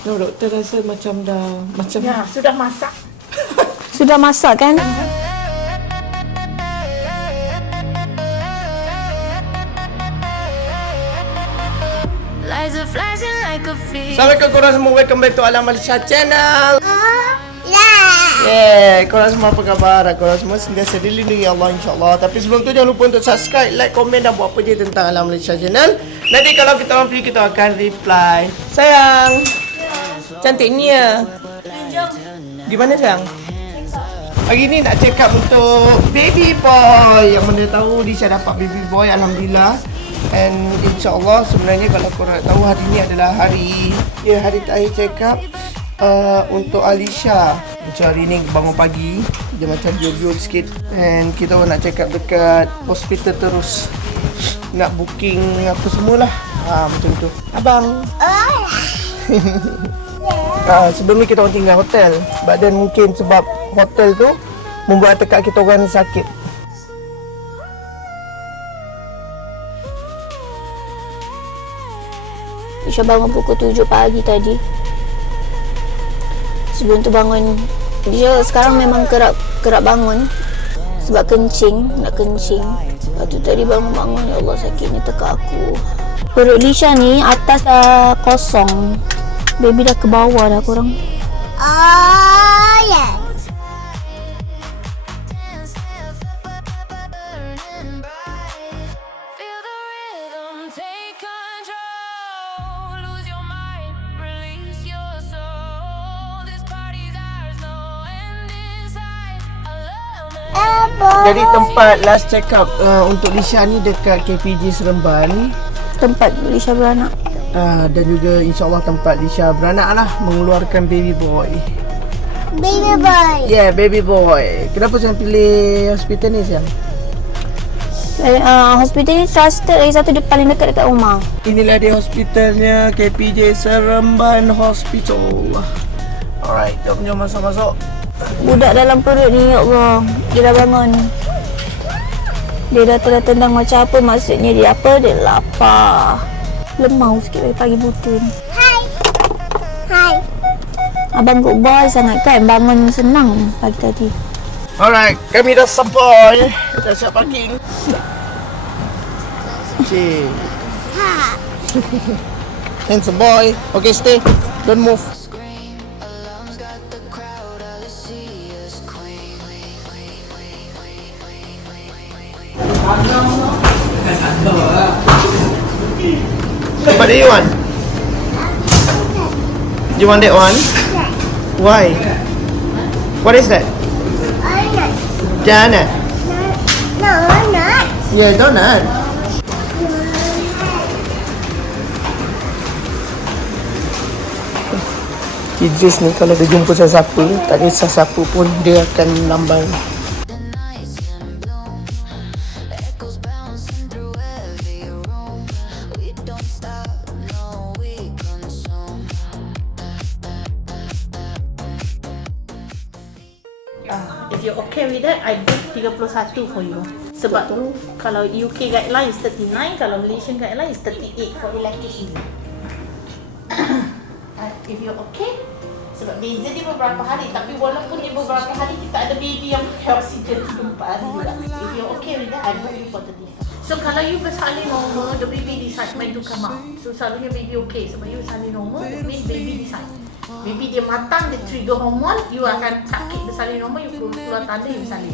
No, doktor rasa macam dah macam Ya, sudah masak. Sudah masak kan? Assalamualaikum korang semua, welcome back to Alam Malaysia channel. Yeah, korang semua apa khabar? Korang semua sentiasa dilindungi Allah insyaAllah. Tapi sebelum tu jangan lupa untuk subscribe, like, komen dan buat apa je tentang Alam Malaysia channel. Nanti kalau kita orang free, kita akan reply. Sayang, cantik ni ya. Di mana sayang? Hari ni nak check up untuk baby boy. Yang mana tahu Lisha dapat baby boy, Alhamdulillah. And insyaAllah sebenarnya kalau korang nak tahu, hari ni adalah hari terakhir check up untuk Alisha. Macam hari ni bangun pagi, dia macam biol-biol sikit. And kita orang nak check up dekat hospital terus. Nak booking apa semualah. Macam tu. Abang. Sebelum ni kita orang tinggal hotel. But then mungkin sebab hotel tu membuat tekak kita orang sakit. Isha bangun pukul 7 pagi tadi. Sebelum tu bangun, dia sekarang memang kerap bangun sebab nak kencing. Lepas tu tadi bangun-bangun, ya Allah sakitnya tekak aku. Perut Lisha ni atas dah kosong, baby dah ke bawah dah korang. Jadi tempat last check up untuk Lisha ni dekat KPJ Seremban. Tempat Lisha beranak. Dan juga insyaAllah tempat Lisha beranak lah, mengeluarkan baby boy. Baby boy. Yeah, baby boy. Kenapa saya pilih hospital ni sayang? Hospital ni trusted, lagi satu dia paling dekat rumah. Inilah dia hospitalnya, KPJ Seremban Hospital. Alright, jom masuk. Budak dalam perut ni, ya Allah, dia dah bangun. Dia dah tendang macam apa, maksudnya dia apa? Dia lapar. Lemau sikit pagi buta ni. Hai. Abang good boy sangat kan, bangun senang pagi tadi. Alright, kami dah sampai. Dah siap parking. Cik. Handsome boy. Okay, stay. Don't move. What do you want? You want that one? Why? What is that? Donut. No, not. Yeah, donut. Idris ni kalau dia jumpa sesiapa, tak kisah siapa pun, dia akan lambai. If you're okay with that, I book 31 for you. Sebab tu kalau UK guideline is 39, kalau Malaysian guideline is 38 for elective ini. If you're okay, sebab beza dia beberapa hari, tapi walaupun dia beberapa hari, kita ada baby yang pakai oksigen 34 hari juga. If you're okay with that, I book you for 35. So kalau you bersalin normal, the baby decide when to come out. So selalunya baby okay, sebab you salin normal, that means baby decide. Baby dia matang, dia trigger hormon, you akan sakit bersalin normal, you keluar tanda, you salin.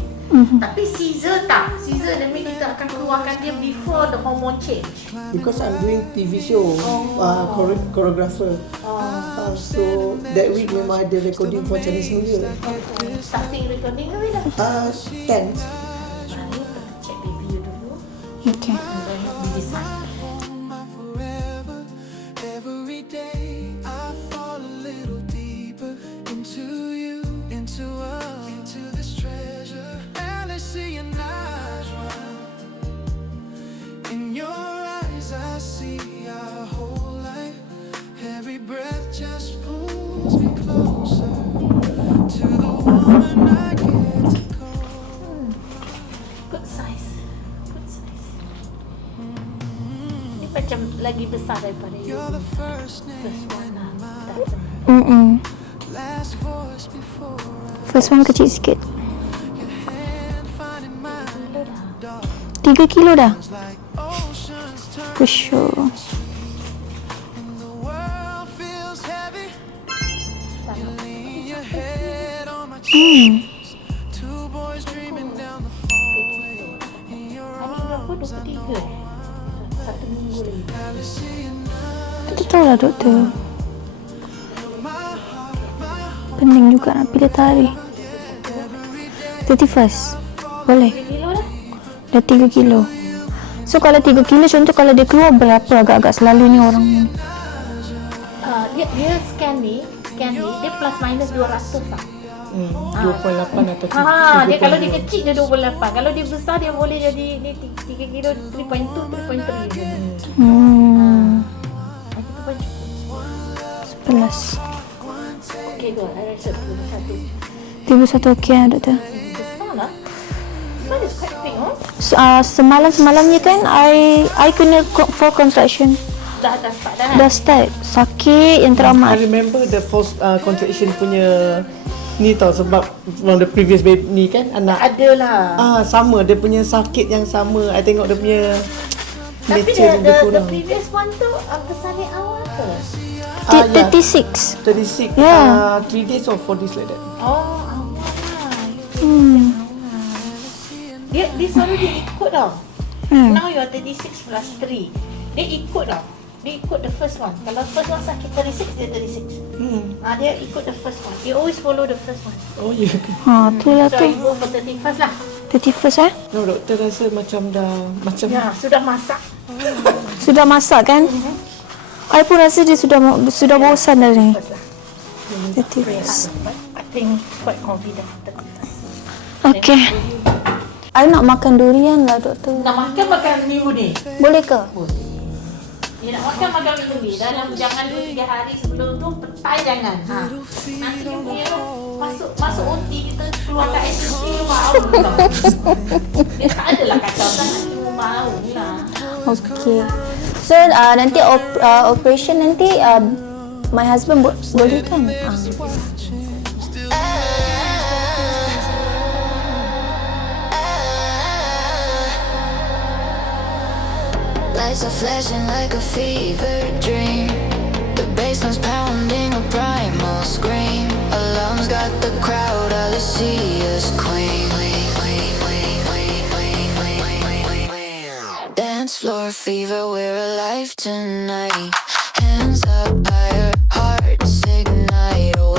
Tapi Caesar tak. Caesar that means kita akan keluarkan dia before the hormone change. Because I'm doing TV show, choreographer. So that week memang ada recording for Chinese New Year. Starting recording ke bila? 10. Mari kita check baby you dulu. Okay. And then we decide. Good size. Ni macam lagi besar daripada you. First one lah. First one kecil sikit. 3 kilo dah. For sure. Hari berapa? 23. 1 minggu lagi. Tak tahu lah doktor. Pening juga nak pilih tarikh. 31st. Boleh. Kilo dah? Dah 3 kilo. So kalau 3 kilo, contoh kalau dia keluar berapa agak-agak selalu ni orang ni? Dia scan ni dia plus minus 200 tak? 2.8 atau Dia kalau dia kecil dia 28. Kalau dia besar dia boleh jadi ni 3 kilo 3.2, 3.3 je. Itu pun cukup. 11. Okey tu, I rasa 21. 31 okey lah doktor. Besar lah. But it's quite big, Semalam ni kan I kena full contraction. Dah start dah. Dah start. Sakit yang I teramat. remember the false contraction punya ni tau, sebab from the previous baby ni kan anak Adalah. sama, dia punya sakit yang sama. I tengok dia punya Tapi nature lebih the kurang. previous one tu bersalin awal ke? 36. 36 Yeah. 3 days or 4 days like that. Oh, awal lah. Dia selalu dia ikut tau. Now you are 36 plus 3. Dia ikut tau. Dia ikut the first one. Kalau first one sakit 36, dia 36. Dia ikut the first one. He always follow the first one. Oh ya ke? Tu lah So tu. you go for 31st lah. 31st No, doktor rasa macam dah macam Ya, sudah masak. Sudah masak kan? I pun rasa dia sudah bosan dah ni. 31st. I think quite confident 31st. Okay. I nak makan durian lah doktor. Nak makan minggu ni. Boleh ke? Dia nak makan minggu ni. Jangan 2-3 hari sebelum tu, petai jangan. Nanti dia punya masuk OT kita keluarkan ICC, wow. Dia tak adalah kacau sangat, cuma mau lah. Okay. So nanti operation nanti my husband boleh kan? Lights are flashing like a fever dream. The bassline's pounding a primal scream. Alarms got the crowd, all they see is Queen. Dance floor fever, we're alive tonight. Hands up higher, hearts ignite. Oh,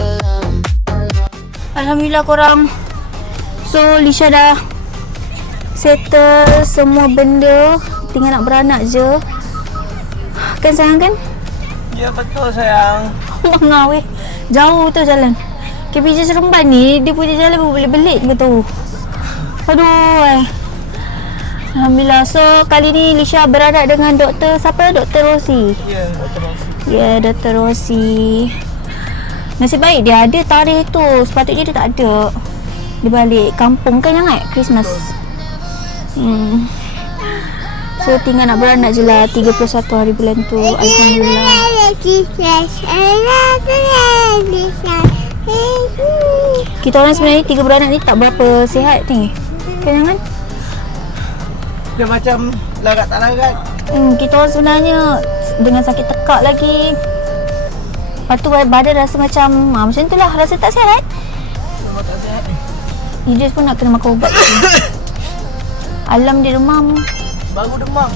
Alhamdulillah korang. So Lisha dah settle semua benda. Tinggal nak beranak je. Kan sayang kan? Ya betul sayang. Bangau weh. Jauh tu jalan. KPJ Seremban ni dia punya jalan berbelit-belit ke tu. Aduh. Alhamdulillah. So kali ni Lisha beranak dengan doktor siapa? Doktor Rosi. Ya, Dr. Rosi. Ya, Dr. Rosi. Nasib baik dia ada tarikh tu. Sepatutnya dia tak ada. Dia balik kampung kan Yangat Christmas. So tinggal nak beranak je lah 31 hari bulan tu. Alhamdulillah. Kita orang sebenarnya 3 beranak ni tak berapa sihat ni. Kan Yangat? Dia macam larat tak larat. Kita orang sebenarnya dengan sakit tekak lagi. Lepas tu badan rasa macam macam tu lah. Rasa tak sihat. Memang tak sihat ni. Idris pun nak kena makan ubat. Alam dia demam. Baru demam.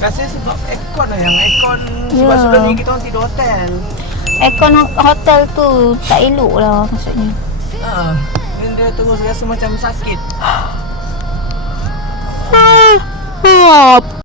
Rasanya sebab aircon lah yang aircon. Sebab Ya. sudah ni kita orang tidur hotel. Aircon hotel tu tak elok lah maksudnya. Dan dia terus rasa macam sakit.